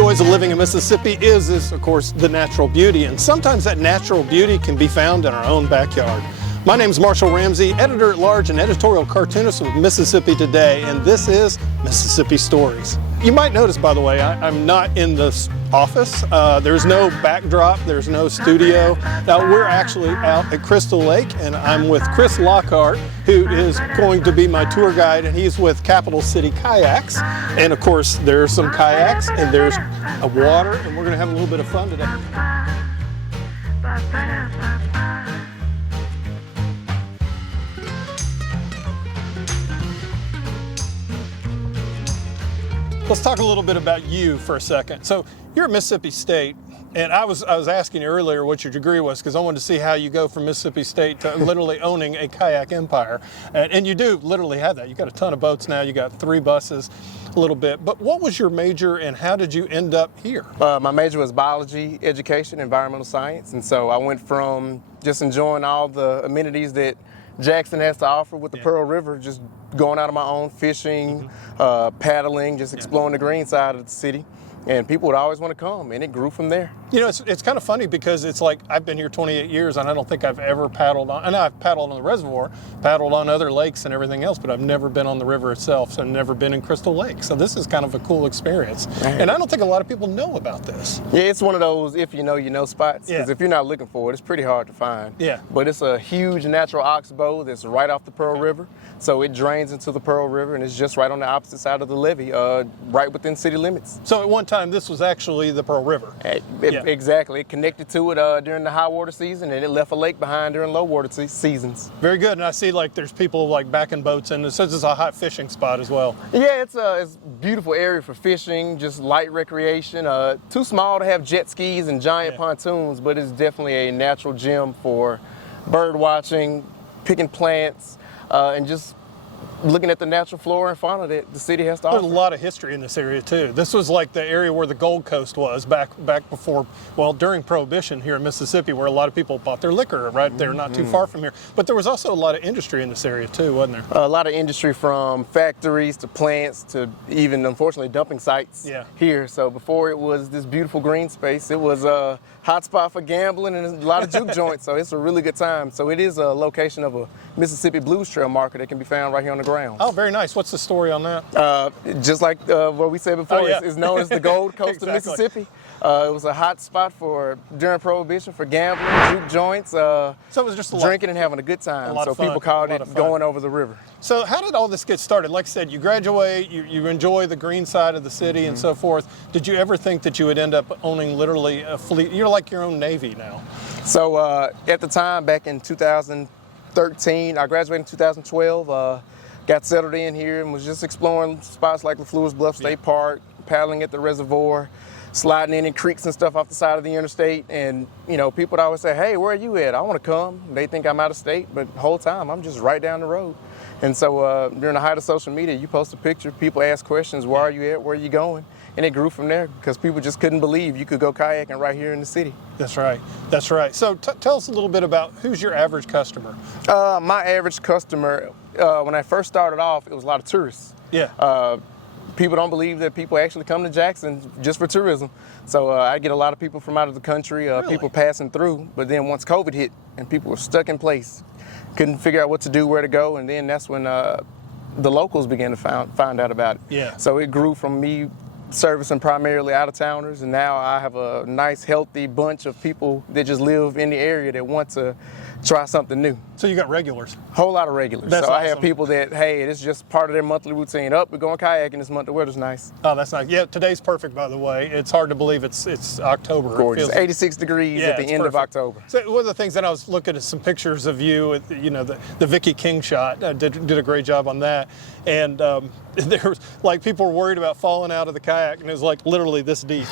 joys of living in Mississippi is, of course, the natural beauty, and sometimes that natural beauty can be found in our own backyard. My name is Marshall Ramsey, editor-at-large and editorial cartoonist with Mississippi Today, and this is Mississippi Stories. You might notice, by the way, I'm not in this office. There's no backdrop, there's no studio. Now, we're actually out at Crystal Lake, and I'm with Chris Lockhart, who is going to be my tour guide, and he's with Capital City Kayaks. And of course, there's some kayaks, and there's a water, and we're gonna have a little bit of fun today. Let's talk a little bit about you for a second. So you're at Mississippi State, and I was asking you earlier what your degree was because I wanted to see how you go from Mississippi State to literally owning a kayak empire. And you do literally have that. You got a ton of boats now, you got 3 buses, a little bit. But what was your major and how did you end up here? My major was biology, education, environmental science. And so I went from just enjoying all the amenities that Jackson has to offer with the Pearl River, just going out on my own, fishing, paddling, just exploring the green side of the city. And people would always want to come, and it grew from there. You know, it's kind of funny because it's like I've been here 28 years, and I don't think I've ever paddled on, I know I've paddled on the reservoir, paddled on other lakes and everything else, but I've never been on the river itself, so I've never been in Crystal Lake. So this is kind of a cool experience. And I don't think a lot of people know about this. Yeah, it's one of those if you know spots, because if you're not looking for it, it's pretty hard to find. Yeah. But it's a huge natural oxbow that's right off the Pearl River. So it drains into the Pearl River, and it's just right on the opposite side of the levee, right within city limits. So at one time, this was actually the Pearl River. Exactly. It connected to it during the high water season, and it left a lake behind during low water seasons. Very good. And I see like there's people like backing boats, and it says it's a hot fishing spot as well. Yeah, it's a beautiful area for fishing, just light recreation. Too small to have jet skis and giant pontoons, but it's definitely a natural gem for bird watching, picking plants, and just looking at the natural flora and fauna that the city has to offer. There's a lot of history in this area too. This was like the area where the Gold Coast was back before, well, during Prohibition here in Mississippi, where a lot of people bought their liquor right there, not too far from here. But there was also a lot of industry in this area too, wasn't there? A lot of industry, from factories to plants to even, unfortunately, dumping sites here. So before it was this beautiful green space, it was a hot spot for gambling and a lot of juke joints. So it's a really good time. So it is a location of a Mississippi Blues Trail marker that can be found right here on the grounds. Oh, very nice. What's the story on that? Just like what we said before, it's known as the Gold Coast of Mississippi. It was a hot spot during Prohibition for gambling, juke joints, so it was just drinking and having a good time. So people called it going over the river. So how did all this get started? Like I said, you graduate, you enjoy the green side of the city and so forth. Did you ever think that you would end up owning literally a fleet? You're like your own Navy now. So at the time, back in 2013, I graduated in 2012. Got settled in here and was just exploring spots like LaFleur's Bluff State Park, paddling at the reservoir, sliding in creeks and stuff off the side of the interstate. And, you know, people would always say, hey, where are you at? I want to come. They think I'm out of state, but the whole time I'm just right down the road. And so during the height of social media, you post a picture, people ask questions, where are you at, where are you going? And it grew from there because people just couldn't believe you could go kayaking right here in the city. That's right. That's right. So tell us a little bit about who's your average customer? My average customer, when I first started off, it was a lot of tourists. Yeah. People don't believe that people actually come to Jackson just for tourism. So I get a lot of people from out of the country, Really? people passing through. But then once COVID hit and people were stuck in place, couldn't figure out what to do, where to go, and then that's when the locals began to find out about it. Yeah. So it grew from me servicing primarily out-of-towners, and now I have a nice, healthy bunch of people that just live in the area that want to try something new. So you got regulars? Whole lot of regulars. That's so awesome. I have people that, hey, it's just part of their monthly routine. We're going kayaking this month. The weather's nice. Oh, that's nice. Yeah, today's perfect, by the way. It's hard to believe it's October. Gorgeous. It feels 86 degrees at the end of October. So one of the things that I was looking at some pictures of you, with, you know, the Vicky King shot. Did a great job on that. And there was like people were worried about falling out of the kayak, and it was like literally this deep.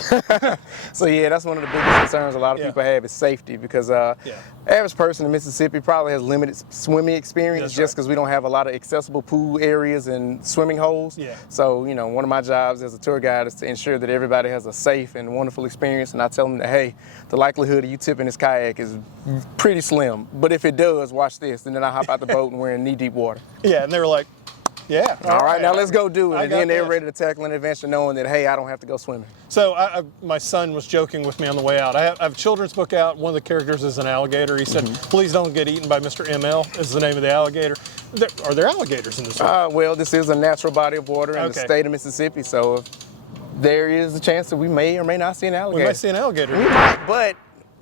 So yeah, that's one of the biggest concerns a lot of people have is safety, because average person in Mississippi probably has limited swimming experience just because we don't have a lot of accessible pool areas and swimming holes. Yeah. So, you know, one of my jobs as a tour guide is to ensure that everybody has a safe and wonderful experience, and I tell them that, hey, the likelihood of you tipping this kayak is pretty slim, but if it does, watch this, and then I hop out the boat and we're in knee-deep water. Yeah, and they were like, Yeah. All right, now let's go do it. I And got then they're this. ready to tackle an adventure knowing that, hey, I don't have to go swimming. So my son was joking with me on the way out. I have a children's book out. One of the characters is an alligator. He said, please don't get eaten by Mr. ML is the name of the alligator. Are there alligators in this one? Well, this is a natural body of water in the Okay. state of Mississippi, so there is a chance that we may or may not see an We alligator. might see an alligator. But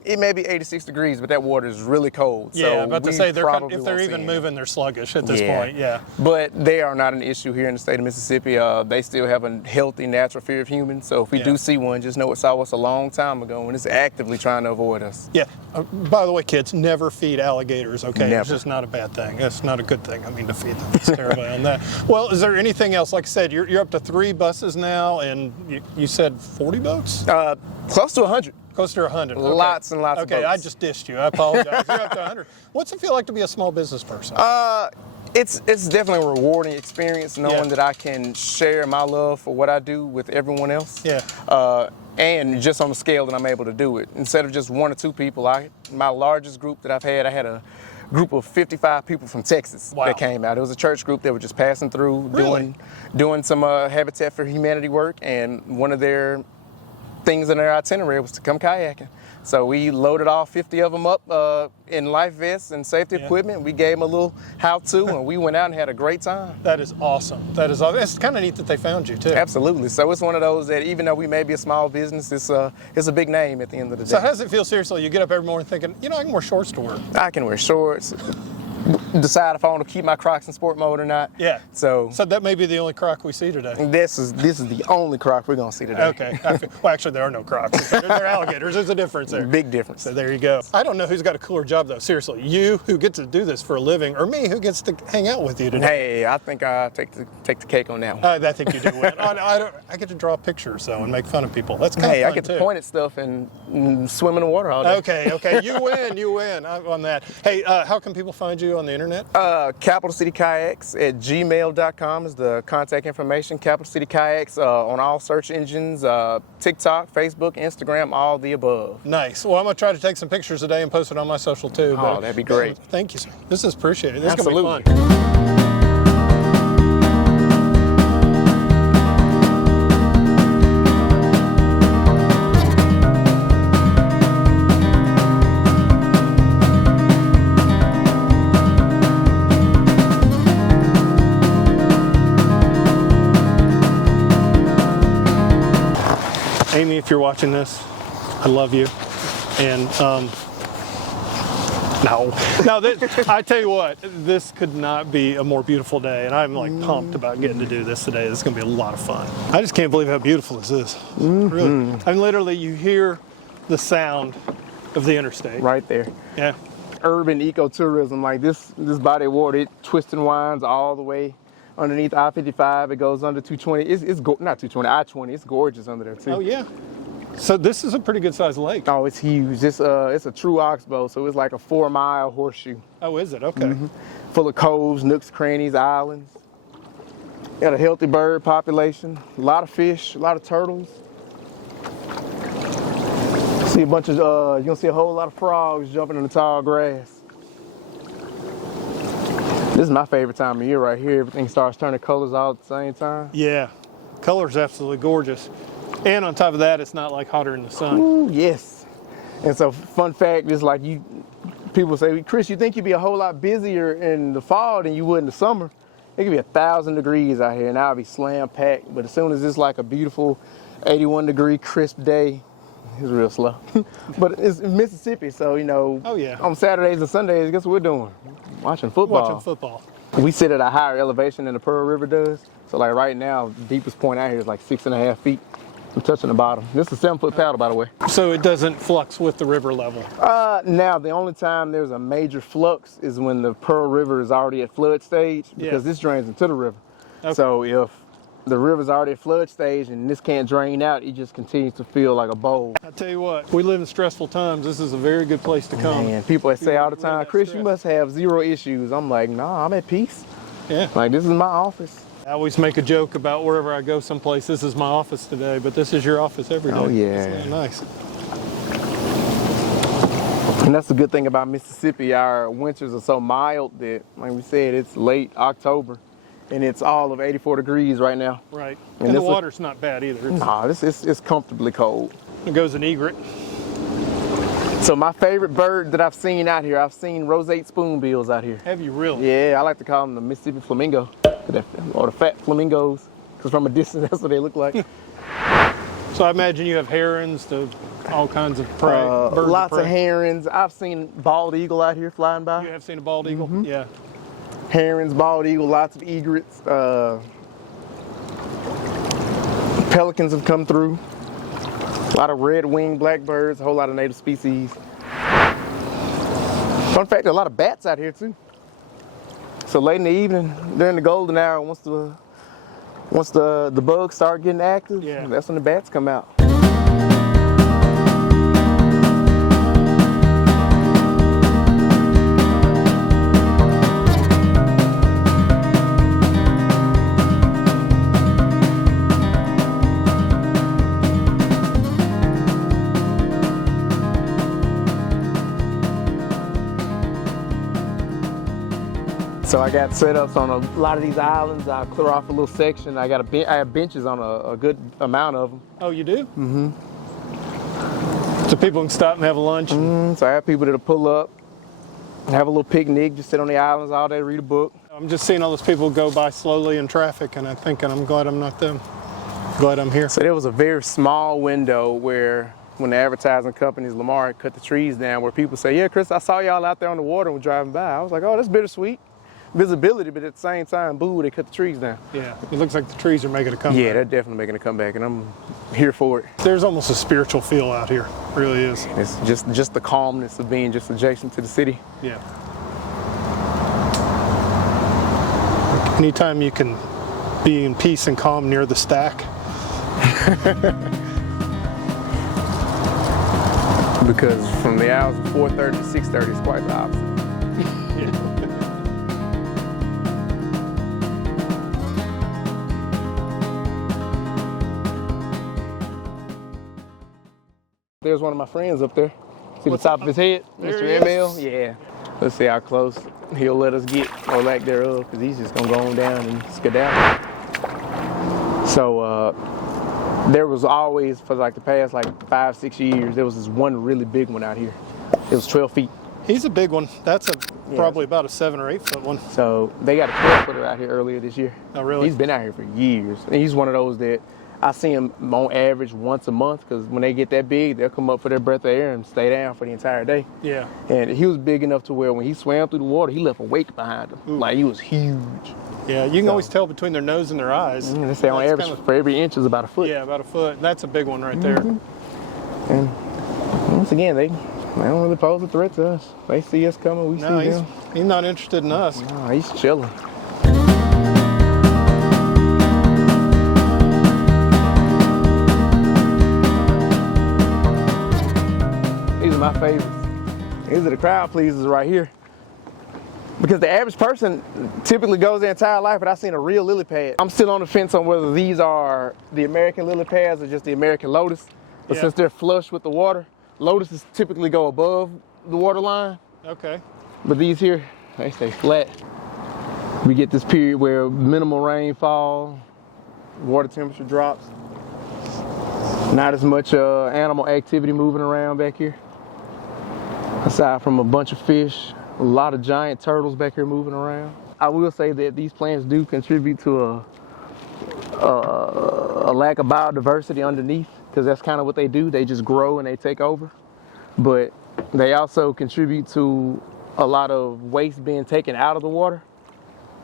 it may be 86 degrees, but that water is really cold. Yeah, so about to we say, if probably they're won't even see any. moving, they're sluggish at this point, yeah. But they are not an issue here in the state of Mississippi. They still have a healthy natural fear of humans. So if we do see one, just know it saw us a long time ago and it's actively trying to avoid us. Yeah. By the way, kids, never feed alligators, okay? Never. It's just not a bad thing. It's not a good thing, I mean, to feed them. It's terrible on that. Well, is there anything else? Like I said, you're up to 3 buses now, and you said 40 boats? Close to 100. Close to 100. Okay. Lots and lots of Okay, boats. I just dissed you. I apologize. You're up to 100. What's it feel like to be a small business person? It's definitely a rewarding experience knowing that I can share my love for what I do with everyone else. Yeah. And just on the scale that I'm able to do it. Instead of just 1 or 2 people, my largest group that I had a group of 55 people from Texas that came out. It was a church group that were just passing through, doing some Habitat for Humanity work, and one of their things in their itinerary was to come kayaking. So we loaded all 50 of them up in life vests and safety equipment. We gave them a little how-to, and we went out and had a great time. That is awesome. That is awesome. It's kind of neat that they found you, too. Absolutely. So it's one of those that even though we may be a small business, it's a big name at the end of the day. So how does it feel, seriously? You get up every morning thinking, I can wear shorts to work. I can wear shorts, decide if I want to keep my Crocs in sport mode or not. Yeah. So that may be the only Croc we see today. this is the only Croc we're going to see today. Okay. Well, actually, there are no Crocs. They're alligators. There's a difference there. Big difference. So there you go. I don't know who's got a cooler job, though. Seriously, you who get to do this for a living, or me who gets to hang out with you today. Hey, I think I take the cake on that one. I think you do win. I get to draw pictures, though, and make fun of people. That's kind of fun, I get too. to point at stuff and swim in the water all day. Okay. You win on that. Hey, how can people find you on the internet? Capital City Kayaks at gmail.com is the contact information. Capital City Kayaks on all search engines, TikTok, Facebook, Instagram, all the above. Nice. Well, I'm going to try to take some pictures today and post it on my social, too. Oh, that'd be great. Thank you, sir. This is appreciated. This is Absolutely. going to be fun. Amy, if you're watching this, I love you. And I tell you what, this could not be a more beautiful day, and I'm like pumped about getting to do this today. This is going to be a lot of fun. I just can't believe how beautiful this is. Really. I mean, literally, you hear the sound of the interstate. Right there. Yeah. Urban ecotourism, like this body of water, it twists and winds all the way underneath I-55. It goes under 220. It's not 220, I-20. It's gorgeous under there too. Oh yeah. So this is a pretty good sized lake. Oh, it's huge. It's a true oxbow, so it's like a 4-mile horseshoe. Oh, is it? Okay. Full of coves, nooks, crannies, islands. Got a healthy bird population, a lot of fish, a lot of turtles. See a bunch of, you're gonna see a whole lot of frogs jumping in the tall grass. This is my favorite time of year right here. Everything starts turning colors all at the same time. Yeah. Color's absolutely gorgeous. And on top of that, it's not like hotter in the sun. Ooh, yes. And so, fun fact is like people say, Chris, you think you'd be a whole lot busier in the fall than you would in the summer? It could be 1,000 degrees out here and I'll be slam packed. But as soon as it's like a beautiful 81-degree crisp day, it's real slow. But it's Mississippi, so on Saturdays and Sundays, guess what we're doing? Watching football. We sit at a higher elevation than the Pearl River does. So like right now, the deepest point out here is like 6.5 feet. I'm touching the bottom. This is a 7-foot paddle, by the way. So it doesn't flux with the river level? Now, the only time there's a major flux is when the Pearl River is already at flood stage, because this drains into the river. Okay. So if the river's already at flood stage and this can't drain out, it just continues to feel like a bowl. I tell you what, we live in stressful times. This is a very good place to come. Man, people say all the time, Chris, you must have zero issues. I'm like, nah, I'm at peace. Yeah. Like, this is my office. I always make a joke about wherever I go someplace, this is my office today, but this is your office every day. Oh, yeah. That's really nice. And that's the good thing about Mississippi. Our winters are so mild that, like we said, it's late October and it's all of 84 degrees right now. Right. And the water's not bad either. Nah, it's comfortably cold. It goes an egret. So my favorite bird that I've seen out here, I've seen roseate spoonbills out here. Have you really? Yeah, I like to call them the Mississippi flamingo, or the fat flamingos, because from a distance that's what they look like. So I imagine you have herons, all kinds of prey. Birds Lots of of herons. I've seen bald eagle out here flying by. You have seen a bald eagle? Yeah. Herons, bald eagle, lots of egrets. Pelicans have come through. A lot of red-winged blackbirds, a whole lot of native species. Fun fact, a lot of bats out here too. So late in the evening, during the golden hour, once the bugs start getting active, that's when the bats come out. So I got setups on a lot of these islands. I'll clear off a little section. I have benches on a good amount of them. Oh, you do? Mm-hmm. So people can stop and have a lunch? So I have people that'll pull up, have a little picnic, just sit on the islands all day, read a book. I'm just seeing all those people go by slowly in traffic, and I'm glad I'm not them. Glad I'm here. So there was a very small window where, when the advertising companies, Lamar, cut the trees down, where people say, yeah, Chris, I saw y'all out there on the water and we're driving by. I was like, oh, that's bittersweet. Visibility, but at the same time, boo, they cut the trees down. Yeah, it looks like the trees are making a comeback. Yeah, they're definitely making a comeback, and I'm here for it. There's almost a spiritual feel out here, it really is. It's just the calmness of being just adjacent to the city. Yeah. Anytime you can be in peace and calm near the stack. Because from the hours of 4:30 to 6:30, it's quite the opposite. Yeah. There's one of my friends up there. See What's the top up? of his head? There Mr. he ML? Yeah. Let's see how close he'll let us get, or lack thereof, because he's just going to go on down and skedaddle. So there was always, for like the past 5-6 years, there was this one really big one out here. It was 12 feet. He's a big one. That's probably about a 7 or 8 foot one. So they got a 12-footer out here earlier this year. Oh, really? He's been out here for years. And he's one of those that I see him on average once a month, because when they get that big, they'll come up for their breath of air and stay down for the entire day. Yeah. And he was big enough to where when he swam through the water, he left a wake behind him. Ooh. Like, he was huge. Yeah, you can always tell between their nose and their eyes. They say on average for every inch is about a foot. Yeah, about a foot. That's a big one right there. And once again, they don't really pose a threat to us. They see us coming, we see them. He's not interested in us. No, he's chilling. These are my favorites. These are the crowd pleasers right here. Because the average person typically goes their entire life without seeing a real lily pad. I'm still on the fence on whether these are the American lily pads or just the American lotus. But since they're flush with the water, lotuses typically go above the water line. Okay. But these here, they stay flat. We get this period where minimal rainfall, water temperature drops. Not as much animal activity moving around back here. Aside from a bunch of fish, a lot of giant turtles back here moving around. I will say that these plants do contribute to a lack of biodiversity underneath, because that's kind of what they do. They just grow and they take over. But they also contribute to a lot of waste being taken out of the water.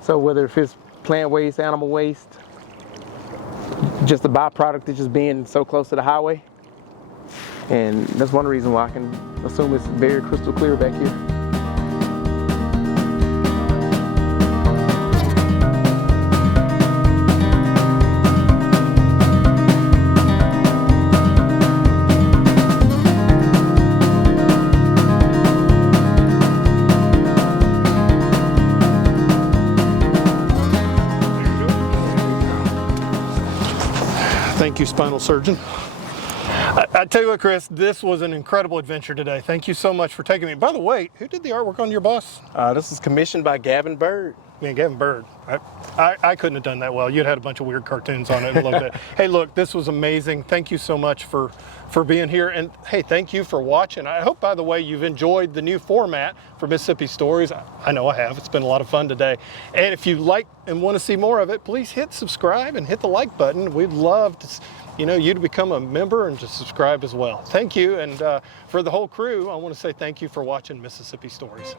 So whether if it's plant waste, animal waste, just the byproduct of just being so close to the highway. And that's one reason why I can assume it's very crystal clear back here. Thank you, spinal surgeon. I tell you what, Chris, this was an incredible adventure today. Thank you so much for taking me. By the way, who did the artwork on your bus? This is commissioned by Gavin Bird. Man, Gavin Bird, I couldn't have done that well. You'd had a bunch of weird cartoons on it a little bit. Hey, look, this was amazing. Thank you so much for being here. And hey, thank you for watching. I hope, by the way, you've enjoyed the new format for Mississippi Stories. I know I have. It's been a lot of fun today. And if you like and want to see more of it, please hit subscribe and hit the like button. We'd love to, you to become a member and to subscribe as well. Thank you. And for the whole crew, I want to say thank you for watching Mississippi Stories.